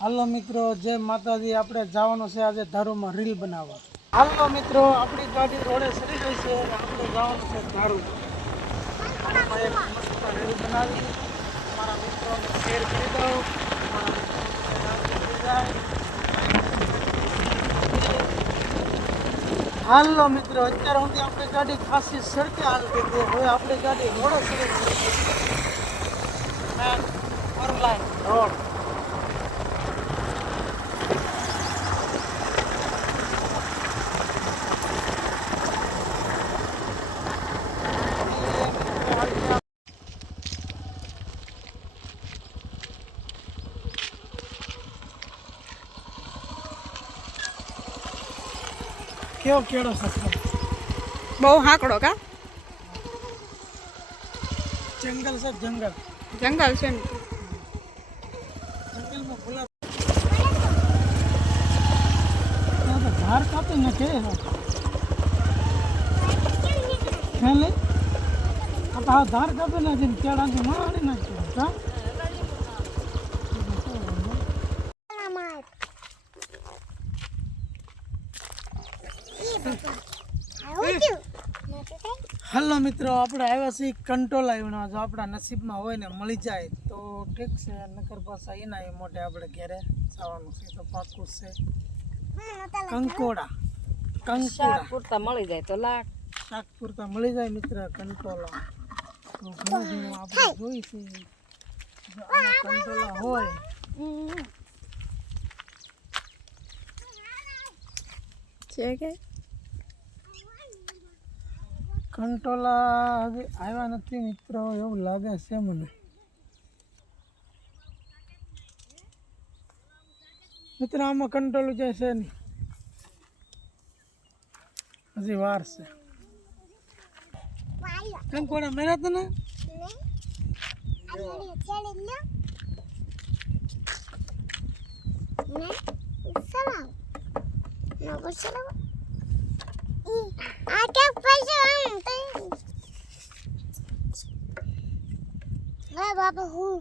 હાલો મિત્રો, જય માતાજી. આપણે જવાનું છે આજે ધારુમાં રીલ બનાવવા. હાલો મિત્રો, આપણી ગાડી રોડે ચડી ગઈ છે અને આપણે જવાનું છે ધારુ. આમાં એક મસ્ત રીલ બનાવી મારા મિત્રોને શેર કરી દઉં. હાલો મિત્રો, અત્યારે સુધી આપણી ગાડી ખાસી સડકે હાલતી હતી. હવે આપણી ગાડી રોડે ચડી ગઈ છે. Online road. કેવો કેળો સસ્તો, બહુ હાકડો કા જંગલ છે, જંગલ જંગલ છે ને. જંગલમાં ખુલ્લા તો ધાર કાપી નાખે ખ્યાલ આ ધાર કાપી નાખીને કેળાથી મારી નાખ્યો કા. હલો મિત્રો, આપણે આવ્યા છીએ કંટ્રોલ આવ્યો. જો આપણા નસીબમાં હોય ને મળી જાય તો ઠીક છે, નકર પાછા એના એ મોટે આપણે ઘેરે જવાનું છે તો પાકું છે. કંકોડા કંકોડા પૂરતા મળી જાય તો લાખ શાક પૂરતા મળી જાય મિત્ર કંટોલા. તો ઘણું ઘણું આપણે જોઈ છે. જો આમાં કંટોલા હોય છે કે કંટોલા હજી આવ્યા નથી મિત્રો, એવું લાગે છે મને. મિત્ર આમાં કંટોલું જાય છે નહીં, હજી વાર છે. કંકોડા મેરા તને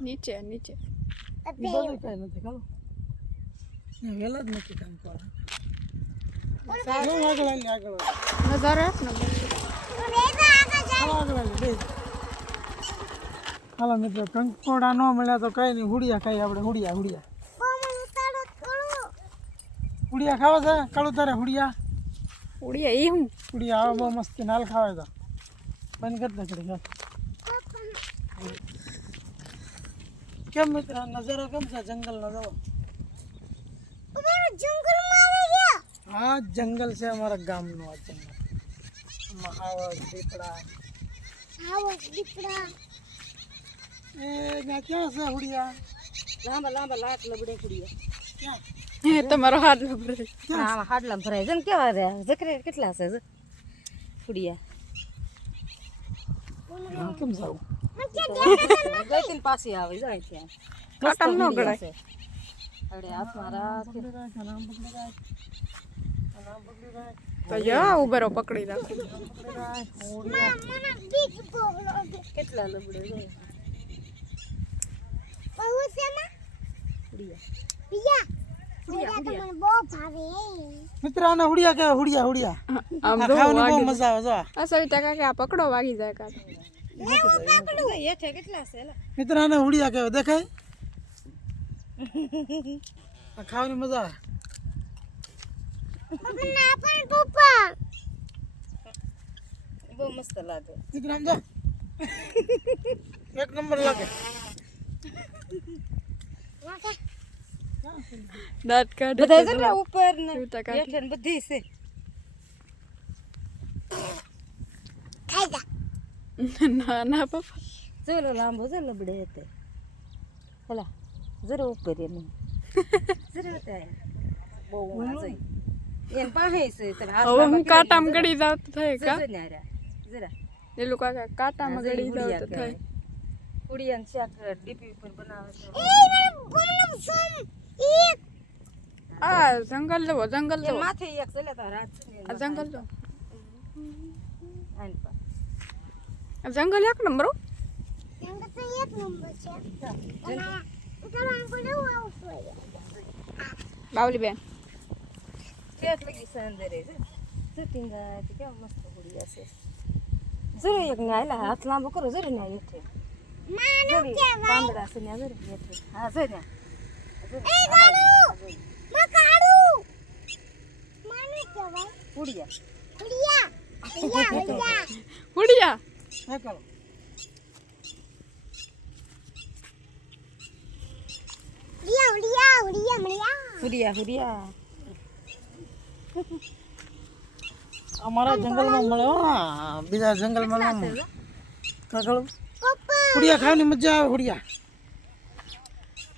નીચે નીચે બધું કઈ નથી ખાલો, વેલા જ નથી કંકોડા. આગળ આવી આગળ નજારો આપ ને હાલો મિત્રો, કંકોડા ન મળ્યા તો કઈ નહીં, હુડિયા ખાઈ આપણે. હુડિયા હુડિયા હુડિયા ખાવા છે કાળું તારે? હુડિયા ઉડિયા એ હું હુડિયા આવે બહુ મસ્ત નાલ ખાવે તો બંધ કરતા કરી. કેમ મિત્ર નજારો કેમ છે જંગલનો? જવો હા, જંગલ છે અમારા ગામનું. આ જંગલ હાવસ દીપડા એ ના ક્યાં છે હુડિયા? લાંબા લાંબા લાટ લબડે કુડિયા ક્યાં એ તમારો હાથ લબડે. હા હાડલા ભરાય છે ને. કેવા રે જકરે કેટલા છે કુડિયા? કેમ જાવ? ગઈતીન પાછી આવે જાય ત્યાં કાટમ ન ગળાય. અડે હાથમાં રાખે તો જા ઉભરો પકડી રાખો. કેટલા લબડે જાય મિત્ર આને હુડિયા કહેવાય. હુડિયા હુડિયા આમ આ જો ખાવાની બહુ વાગી મજા આવે. જો આ સવિતા કાકા આ પકડો વાગી જાય કાકા. હેઠે કેટલા છે મિત્ર આને હુડિયા કહેવાય. દેખાય આ ખાવાની મજા આવે. બહુ મસ્ત લાગે. મિત્ર આમ જો એક નંબર લાગે. દાંત કાઢે બધા છે ને ઉપર ને સવિતા કાકી. હેઠે ને બધી છે. ના ના પપ્પા ચલો લાંબો છે લબડે હતે હલા જરા ઉપર એને જરા ત્યાં બહુ વાજે એન પાસે છે તને હાથ હવે હું કાટામ ગળી જાવ તો થાય કા? જરા જરા એ લોકો કાટામાં ગળી જાવ તો થાય. કુડિયાનું શાક ડીપી ઉપર બનાવે છે. આ જંગલ જવો જંગલ એ જવો માથે એક છે લે તાર હાથ છે આ જંગલ જવો આન પર આ જંગલ એક નંબર હો. જંગલ તો એક નંબર છે. બાવલી બેન ઠેઠ લગી છે અંદર એ જો ટીંગા તો કેવા મસ્ત હુડિયા છે જરો એક ને આયલા હાથ લાંબો કરો જરો ને હેઠે પાંદડા છે ને જરો હેઠે હા જો ને હુડિયા હુડિયા હે કરો હુડિયા હુડિયા અમારા જંગલમાં મળે હો આ બીજા જંગલમાં ના મળે કાકડું હુડિયા ખાવાની મજા આવે હુડિયા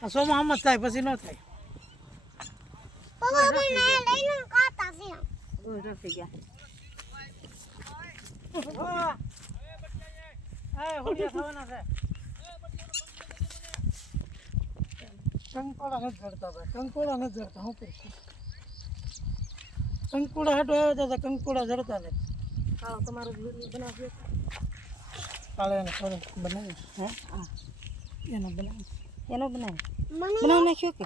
આ સોમાં આમ જ થાય પછી ન થાય રફી ગયા હુડિયા ખાવાના છે કંકોડા નથી જડતા ભાઈ કંકોડા નથી જડતા હું કરું કંકોડા હાટો આવ્યા હતા કંકોડા જડતા નથી ખાઓ તમારો વિડીયો બનાવજો કાલે એને થોડું બનાવી હે હા એનો બનાવી એનો બનાવ બનાવ નાખ્યો કે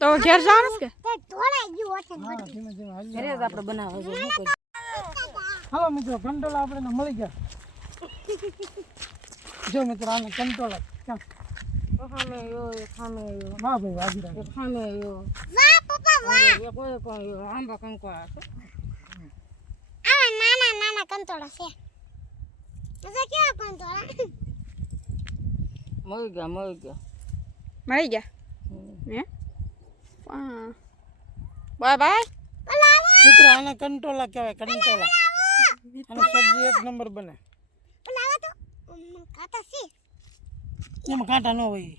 તો ઘેર જવાનું છે કે હા ધીમે ધીમે હાલી ઘરે જ આપણે બનાવવા જોઈએ શું કરીએ હાલો મિત્રો કંટોલા આપણે મળી ગયા જો મિત્રો આને કંટોલા ક્યાં ખામે યો ખામે યો વાહ ભાઈ વાજી રાખે ખામે યો કોઈ કોઈ આંબા કંકોડા છે મળી ગયા મળી ગયા હે બાય બાય મિત્રો આને કંટોલા કહેવાય કંટોલા આની સબ્જી એક નંબર બને એમાં કાંટા ન હોય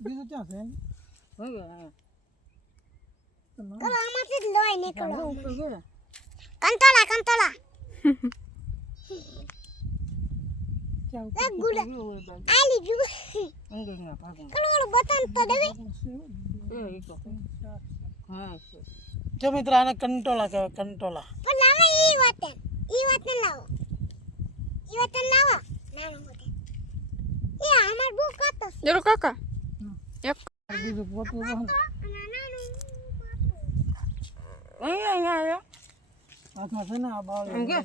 બીજું ક્યાં છે એમ? મળી ગયા ઉપર ગયો? ક્યાં ઉપર? અંગેના ભાગમાં હા છે જો મિત્રો આને કંટોલા કહેવાય કંટોલા જરો કાકા એક બીજું પોતું તો અહીંયા આખા છે ને આ બાળ અંગે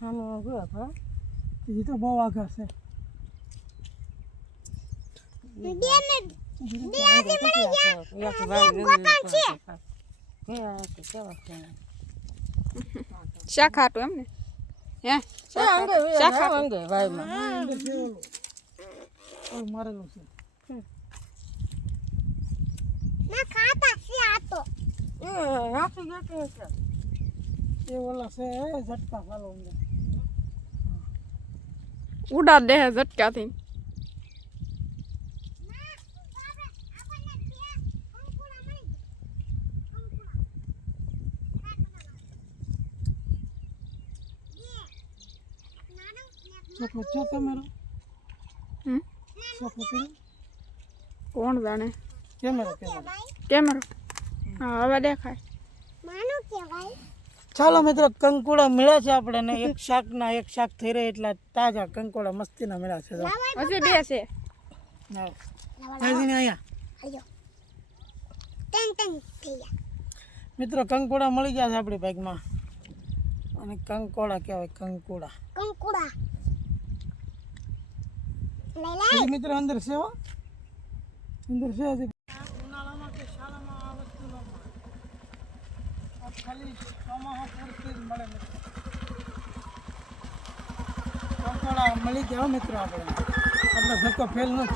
આમ ગયો હા એ તો બહુ આખા છે શાક હાટું એમ ને હે શાક હાટું અંદર છે ઓલું. ઓલું મારેલું છે એ ઓલા છે ઝટકા ચાલો અંદર ઉડા દે ઝટકાથી ચોખ્ખો છો કેમેરો હમ ચોખ્ખો કર્યો કોણ જાણે કેમેરો કેમેરો કેમેરો હા હવે દેખાય ચાલો મિત્રો કંકોડા મળ્યા છે આપણે ને એક શાક થઈ રહ્યા એટલા તાજા કંકોડા મસ્તીના મળ્યા છે જો. હજી બે છે લાવો. આવીને અહીંયા મિત્રો કંકોડા મળી ગયા છે આપણી બાઈકમાં અને કંકોડા કહેવાય કંકોડા હજી મિત્રો અંદર છે હો અંદર છે હજી ઉનાળામાં કે શાળામાં આ વસ્તુ ન મળે આ ખાલી ચોમાસા પૂરતી જ મળે મિત્રો કંકોડા મળી ગયા હો મિત્રો આપણે ધક્કો ફેલ ન છે